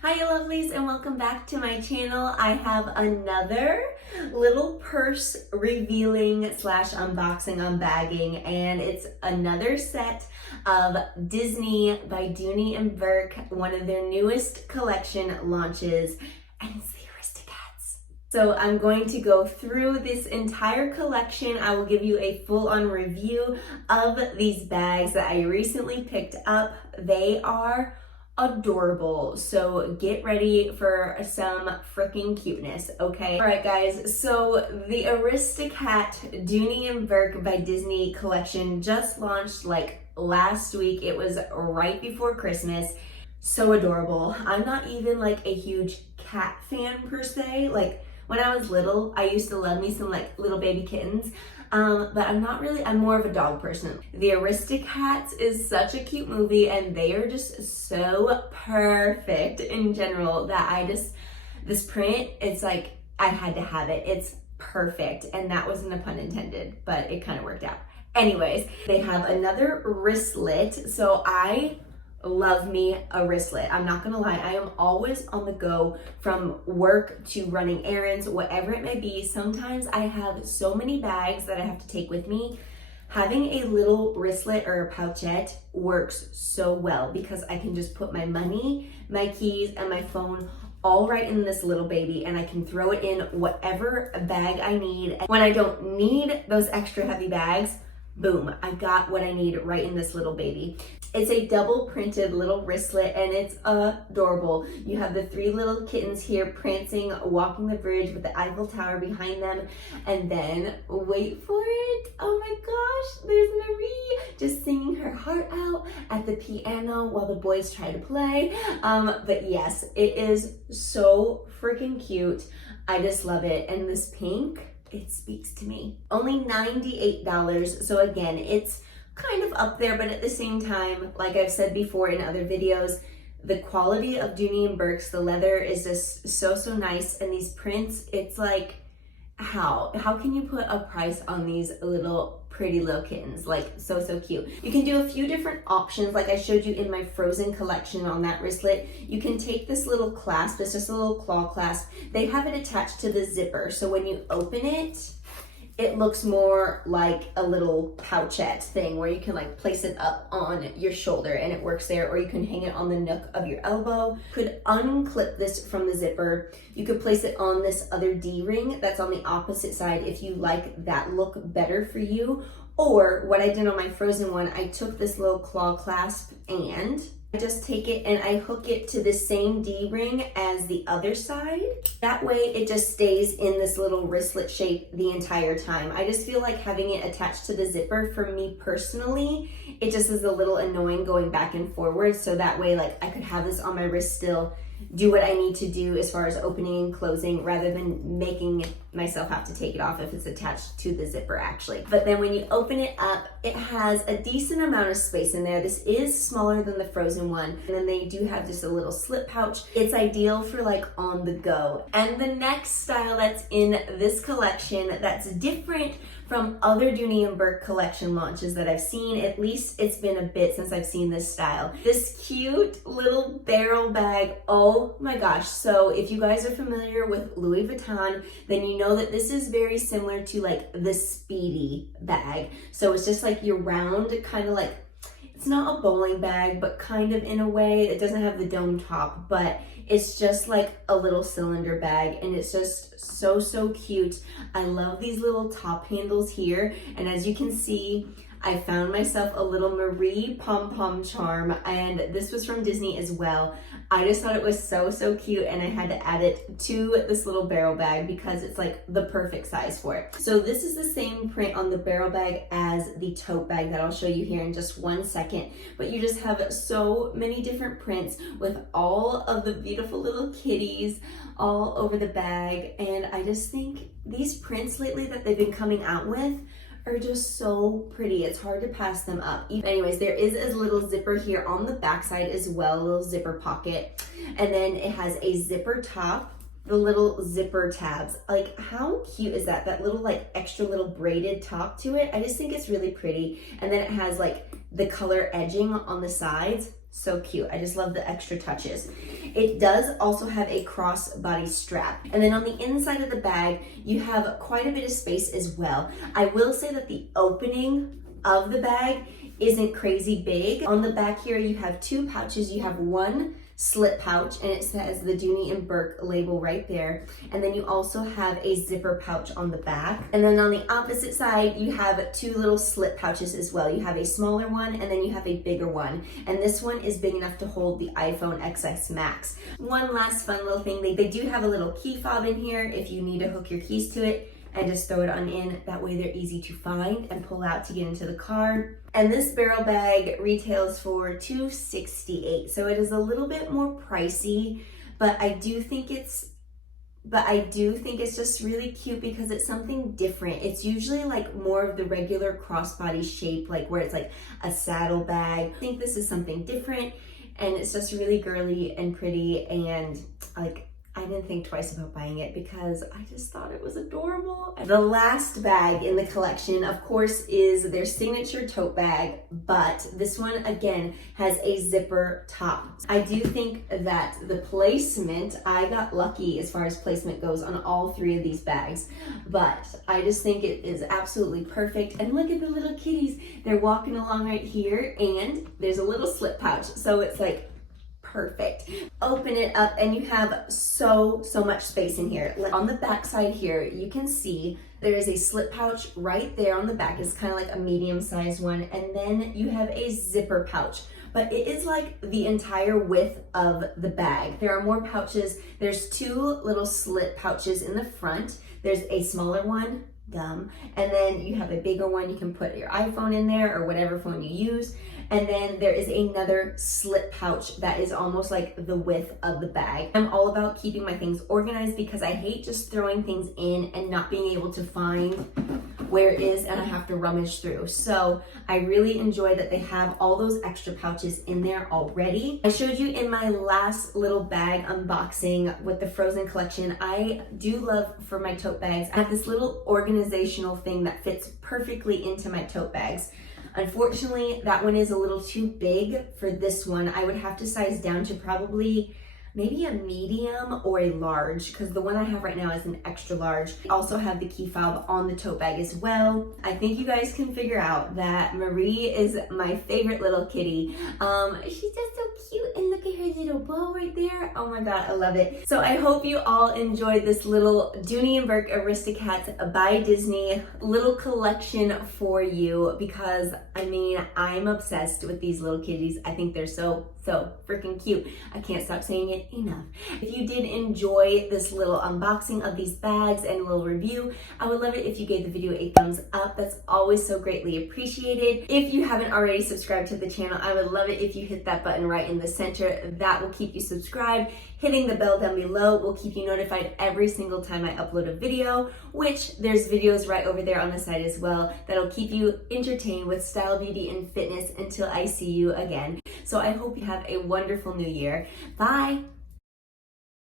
Hi you lovelies, and welcome back to my channel. I have another little purse revealing slash unboxing, unbagging, and it's another set of Disney by Dooney and Bourke, one of their newest collection launches, and it's the Aristocats. So I'm going to go through this entire collection. I will give you a full-on review of these bags that I recently picked up. They are adorable, so get ready for some freaking cuteness, okay? All right guys, so the Aristocat Dooney and Bourke by Disney collection just launched like last week. It was right before Christmas. So adorable. I'm not even like a huge cat fan per se. Like when I was little, I used to love me some like little baby kittens. But I'm more of a dog person. The Aristocats is such a cute movie, and they are just so perfect in general that this print, it's like, I had to have it. It's perfect. And that wasn't a pun intended, but it kind of worked out. Anyways, they have another wristlet. So I love me a wristlet. I'm not gonna lie, I am always on the go from work to running errands, whatever it may be. Sometimes I have so many bags that I have to take with me. Having a little wristlet or a pouchette works so well because I can just put my money, my keys, and my phone all right in this little baby, and I can throw it in whatever bag I need. And when I don't need those extra heavy bags, boom, I got what I need right in this little baby. It's a double printed little wristlet and it's adorable. You have the three little kittens here prancing, walking the bridge with the Eiffel Tower behind them. And then, wait for it, oh my gosh, there's Marie just singing her heart out at the piano while the boys try to play. But yes, it is so freaking cute. I just love it. And this pink, it speaks to me. Only $98, so again, it's kind of up there, but at the same time, like I've said before in other videos, the quality of Dooney and Bourke's, the leather is just so nice, and these prints, it's like, how can you put a price on these little pretty little kittens? Like so cute. You can do a few different options like I showed you in my Frozen collection on that wristlet. You can take this little clasp, it's just a little claw clasp. They have it attached to the zipper, so when you open it, it looks more like a little pouchette thing where you can like place it up on your shoulder and it works there, or you can hang it on the nook of your elbow. You could unclip this from the zipper. You could place it on this other D-ring that's on the opposite side if you like that look better for you. Or what I did on my Frozen one, I took this little claw clasp and I just take it and I hook it to the same D-ring as the other side. That way it just stays in this little wristlet shape the entire time. I just feel like having it attached to the zipper, for me personally, it just is a little annoying going back and forward. So that way, like, I could have this on my wrist still, do what I need to do as far as opening and closing, rather than making myself have to take it off if it's attached to the zipper actually. But then when you open it up, it has a decent amount of space in there. This is smaller than the Frozen one. And then they do have just a little slip pouch. It's ideal for like on the go. And the next style that's in this collection that's different from other Dooney and Bourke collection launches that I've seen, at least it's been a bit since I've seen this style. This cute little barrel bag, oh my gosh. So if you guys are familiar with Louis Vuitton, then you know that this is very similar to like the Speedy bag. So it's just like your round, kind of like, it's not a bowling bag, but kind of in a way. It doesn't have the dome top, but it's just like a little cylinder bag, and it's just so cute. I love these little top handles here, and as you can see, I found myself a little Marie pom-pom charm, and this was from Disney as well. I just thought it was so cute, and I had to add it to this little barrel bag because it's like the perfect size for it. So this is the same print on the barrel bag as the tote bag that I'll show you here in just 1 second, but you just have so many different prints with all of the beautiful little kitties all over the bag, and I just think these prints lately that they've been coming out with are just so pretty. It's hard to pass them up. Anyways, there is a little zipper here on the back side as well, a little zipper pocket. And then it has a zipper top, the little zipper tabs. Like, how cute is that? That little like extra little braided top to it. I just think it's really pretty. And then it has like the color edging on the sides. So cute. I just love the extra touches. It does also have a crossbody strap. And then on the inside of the bag, you have quite a bit of space as well. I will say that the opening of the bag isn't crazy big. On the back here, you have two pouches. You have one slip pouch, and it says the Dooney Bourke label right there. And then you also have a zipper pouch on the back. And then on the opposite side, you have two little slip pouches as well. You have a smaller one, and then you have a bigger one. And this one is big enough to hold the iPhone XS Max. One last fun little thing, they do have a little key fob in here if you need to hook your keys to it and just throw it on in. That way they're easy to find and pull out to get into the car. And this barrel bag retails for $268. So it is a little bit more pricey, but I do think it's just really cute because it's something different. It's usually like more of the regular crossbody shape, like where it's like a saddle bag. I think this is something different, and it's just really girly and pretty, and like I didn't think twice about buying it because I just thought it was adorable. The last bag in the collection, of course, is their signature tote bag, but this one again has a zipper top. I do think that the placement, I got lucky as far as placement goes on all three of these bags, but I just think it is absolutely perfect. And look at the little kitties. They're walking along right here, and there's a little slip pouch. So it's like perfect. Open it up and you have so much space in here. On the back side here, you can see there is a slip pouch right there on the back. It's kind of like a medium-sized one. And then you have a zipper pouch, but it is like the entire width of the bag. There are more pouches. There's two little slip pouches in the front. There's a smaller one, and then you have a bigger one. You can put your iPhone in there or whatever phone you use. And then there is another slip pouch that is almost like the width of the bag. I'm all about keeping my things organized because I hate just throwing things in and not being able to find where it is, and I have to rummage through. So I really enjoy that they have all those extra pouches in there already. I showed you in my last little bag unboxing with the Frozen collection, I do love for my tote bags, I have this little organizational thing that fits perfectly into my tote bags. Unfortunately, that one is a little too big for this one. I would have to size down to probably maybe a medium or a large, because the one I have right now is an extra large. I also have the key fob on the tote bag as well. I think you guys can figure out that Marie is my favorite little kitty. She's just so cute, and look at her little bow right there. Oh my god, I love it. So I hope you all enjoyed this little Dooney Bourke Aristocats by Disney little collection for you, because I mean, I'm obsessed with these little kitties. I think they're so freaking cute. I can't stop saying it enough. If you did enjoy this little unboxing of these bags and a little review, I would love it if you gave the video a thumbs up. That's always so greatly appreciated. If you haven't already subscribed to the channel, I would love it if you hit that button right in the center. That will keep you subscribed. Hitting the bell down below will keep you notified every single time I upload a video, which there's videos right over there on the side as well that'll keep you entertained with style, beauty, and fitness until I see you again. So I hope you have a wonderful new year. Bye.